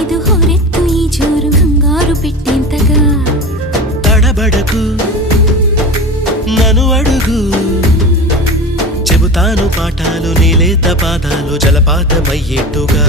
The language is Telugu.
ఇది హోరెత్తు ఈ జోరు కంగారు పెట్టేంతగా తడబడకు నన్ను అడుగు చెబుతాను పాఠాలు నీలేత పాదాలు జలపాతమయ్యేట్టుగా